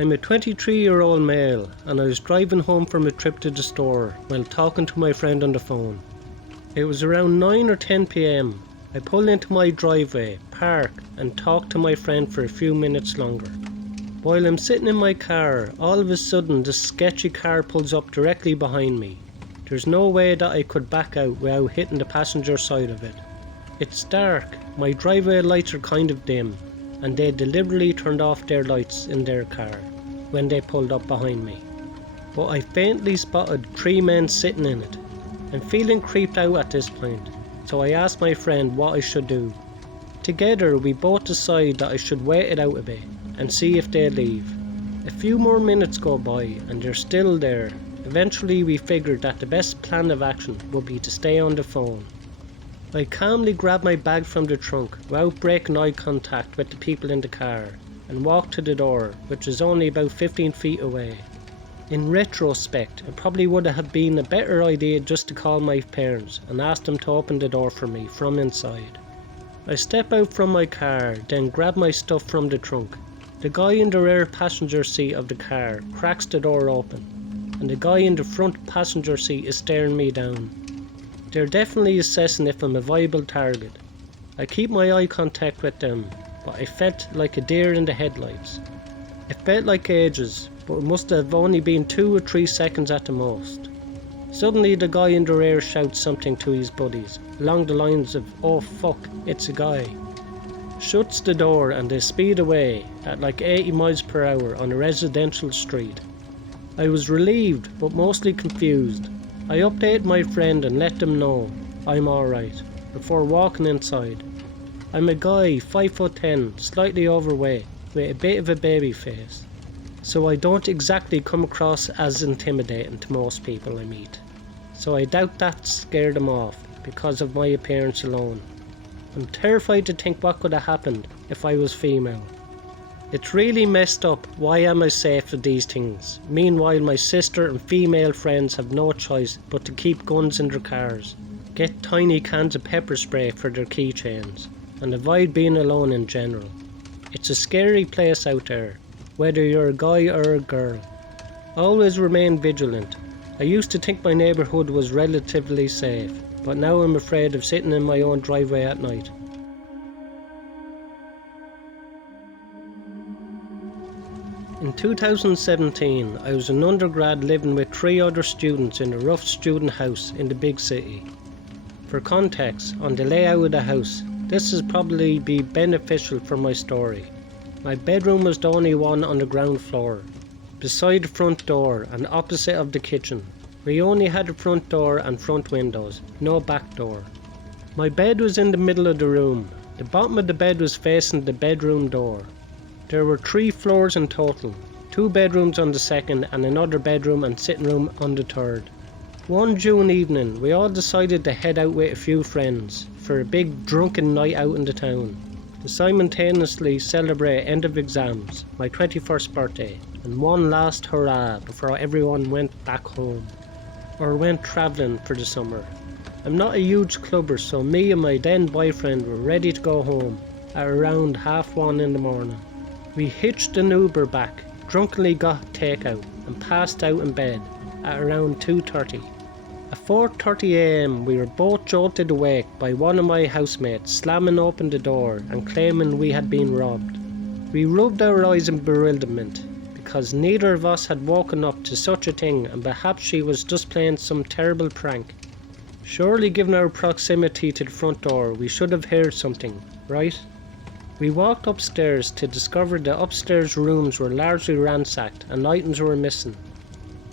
I'm a 23-year-old male and I was driving home from a trip to the store while talking to my friend on the phone. It was around 9 or 10 p.m. I pull into my driveway, park and talk to my friend for a few minutes longer. While I'm sitting in my car, all of a sudden this sketchy car pulls up directly behind me. There's no way that I could back out without hitting the passenger side of it. It's dark, my driveway lights are kind of dim, and they deliberately turned off their lights in their car when they pulled up behind me. But I faintly spotted 3 men sitting in it. I'm feeling creeped out at this point, so I asked my friend what I should do. Together we both decide that I should wait it out a bit and see if they leave. A few more minutes go by and they're still there. Eventually we figured that the best plan of action would be to stay on the phone. I calmly grabbed my bag from the trunk without breaking eye contact with the people in the car and walked to the door, which was only about 15 feet away. In retrospect, it probably would have been a better idea just to call my parents and ask them to open the door for me from inside. I step out from my car, then grab my stuff from the trunk. The guy in the rear passenger seat of the car cracks the door open, and the guy in the front passenger seat is staring me down. They're definitely assessing if I'm a viable target. I keep my eye contact with them, but I felt like a deer in the headlights. It felt like ages, but it must have only been 2 or 3 seconds at the most. Suddenly the guy in the rear shouts something to his buddies, along the lines of, "Oh fuck, it's a guy." Shuts the door and they speed away at like 80 miles per hour on a residential street. I was relieved, but mostly confused. I updated my friend and let them know I'm alright, before walking inside. I'm a guy, 5'10", slightly overweight, with a bit of a baby face, so I don't exactly come across as intimidating to most people I meet. So I doubt that scared them off, because of my appearance alone. I'm terrified to think what could have happened if I was female. It's really messed up. Why am I safe with these things? Meanwhile my sister and female friends have no choice but to keep guns in their cars, get tiny cans of pepper spray for their keychains, and avoid being alone in general. It's a scary place out there, whether you're a guy or a girl. Always remain vigilant. I used to think my neighbourhood was relatively safe, but now I'm afraid of sitting in my own driveway at night. In 2017, I was an undergrad living with 3 other students in a rough student house in the big city. For context on the layout of the house, this will probably be beneficial for my story. My bedroom was the only one on the ground floor, beside the front door and opposite of the kitchen. We only had a front door and front windows, no back door. My bed was in the middle of the room. The bottom of the bed was facing the bedroom door. There were 3 floors in total, 2 bedrooms on the second and another bedroom and sitting room on the third. One June evening, we all decided to head out with a few friends for a big drunken night out in the town, to simultaneously celebrate end of exams, my 21st birthday, and one last hurrah before everyone went back home, or went travelling for the summer. I'm not a huge clubber, so me and my then boyfriend were ready to go home at around 1:30 in the morning. We hitched an Uber back, drunkenly got takeout, and passed out in bed at around 2:30. At 4:30 a.m. we were both jolted awake by one of my housemates slamming open the door and claiming we had been robbed. We rubbed our eyes in bewilderment, because neither of us had woken up to such a thing, and perhaps she was just playing some terrible prank. Surely given our proximity to the front door, we should have heard something, right? We walked upstairs to discover the upstairs rooms were largely ransacked and items were missing.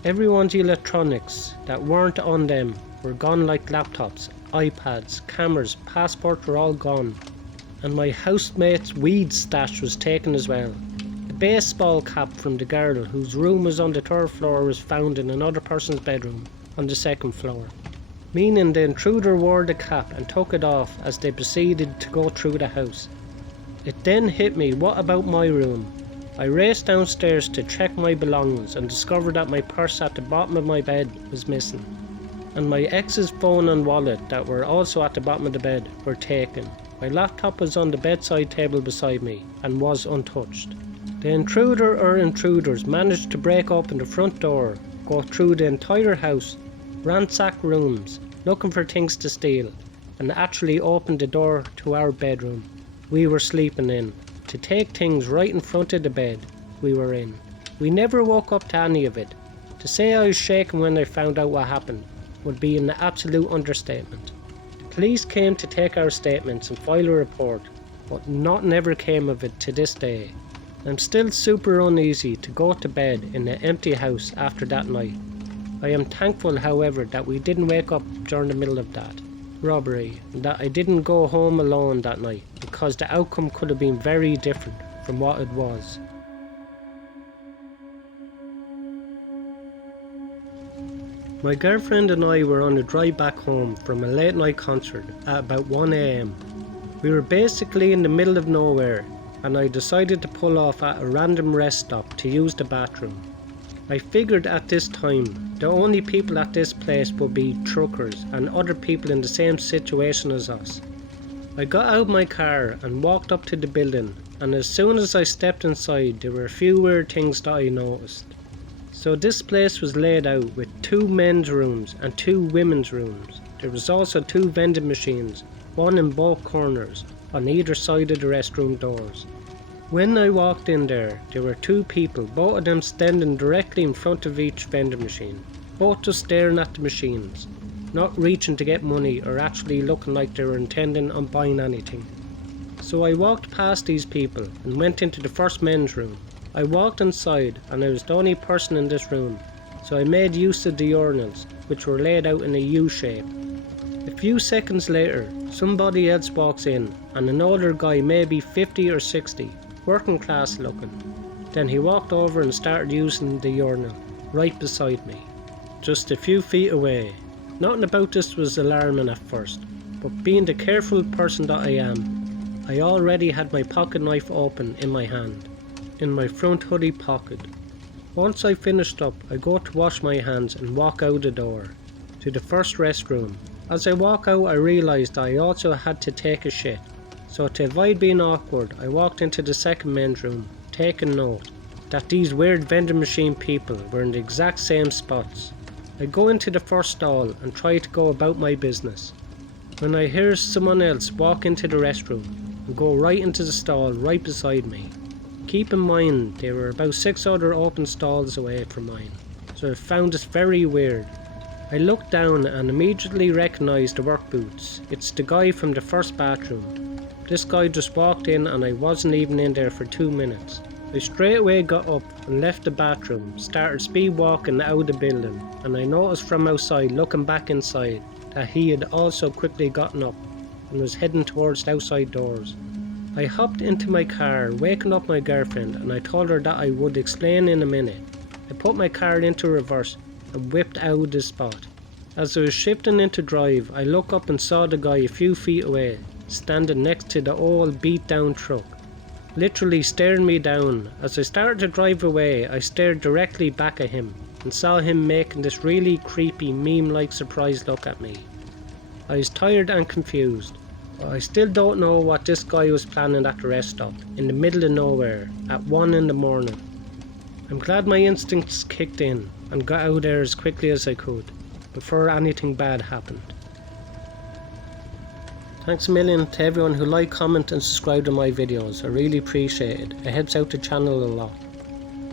Everyone's electronics that weren't on them were gone, like laptops, iPads, cameras, passports were all gone. And my housemate's weed stash was taken as well. A baseball cap from the girl whose room was on the 3rd floor was found in another person's bedroom on the 2nd floor. Meaning the intruder wore the cap and took it off as they proceeded to go through the house. It then hit me, what about my room? I raced downstairs to check my belongings and discovered that my purse at the bottom of my bed was missing, and my ex's phone and wallet that were also at the bottom of the bed were taken. My laptop was on the bedside table beside me and was untouched. The intruder or intruders managed to break open the front door, go through the entire house, ransack rooms, looking for things to steal, and actually opened the door to our bedroom we were sleeping in, to take things right in front of the bed we were in. We never woke up to any of it. To say I was shaken when I found out what happened would be an absolute understatement. The police came to take our statements and file a report, but nothing ever came of it to this day. I'm still super uneasy to go to bed in an empty house after that night. I am thankful, however, that we didn't wake up during the middle of that robbery, and that I didn't go home alone that night, because the outcome could have been very different from what it was. My girlfriend and I were on a drive back home from a late night concert at about 1 AM. We were basically in the middle of nowhere, and I decided to pull off at a random rest stop to use the bathroom. I figured at this time the only people at this place would be truckers and other people in the same situation as us. I got out of my car and walked up to the building, and as soon as I stepped inside there were a few weird things that I noticed. So this place was laid out with 2 men's rooms and 2 women's rooms. There was also 2 vending machines, one in both corners on either side of the restroom doors. When I walked in there were 2 people, both of them standing directly in front of each vending machine, both just staring at the machines, not reaching to get money or actually looking like they were intending on buying anything. So I walked past these people and went into the first men's room. I walked inside and I was the only person in this room, so I made use of the urinals, which were laid out in a U shape. A few seconds later, somebody else walks in, and an older guy, maybe 50 or 60, working class looking. Then he walked over and started using the urinal right beside me, just a few feet away. Nothing about this was alarming at first, but being the careful person that I am, I already had my pocket knife open in my hand, in my front hoodie pocket. Once I finished up, I go to wash my hands and walk out the door to the first restroom. As I walk out, I realised I also had to take a shit. So to avoid being awkward, I walked into the second men's room, taking note that these weird vending machine people were in the exact same spots. I go into the first stall and try to go about my business, when I hear someone else walk into the restroom and go right into the stall right beside me. Keep in mind there were about 6 other open stalls away from mine, so I found this very weird. I looked down and immediately recognised the work boots. It's the guy from the first bathroom. This guy just walked in and I wasn't even in there for 2 minutes. I straight away got up and left the bathroom, started speed walking out of the building, and I noticed from outside, looking back inside, that he had also quickly gotten up and was heading towards the outside doors. I hopped into my car, waking up my girlfriend, and I told her that I would explain in a minute. I put my car into reverse and whipped out of the spot. As I was shifting into drive, I looked up and saw the guy a few feet away, standing next to the old beat down truck, literally staring me down. As I started to drive away, I stared directly back at him and saw him making this really creepy meme-like surprise look at me. I was tired and confused, but I still don't know what this guy was planning at the rest stop in the middle of nowhere at 1 in the morning. I'm glad my instincts kicked in and got out there as quickly as I could before anything bad happened. Thanks a million to everyone who like, comment and subscribe to my videos. I really appreciate it. It helps out the channel a lot.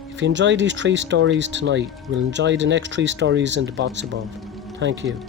If you enjoyed these 3 stories tonight, you will enjoy the next 3 stories in the box above. Thank you.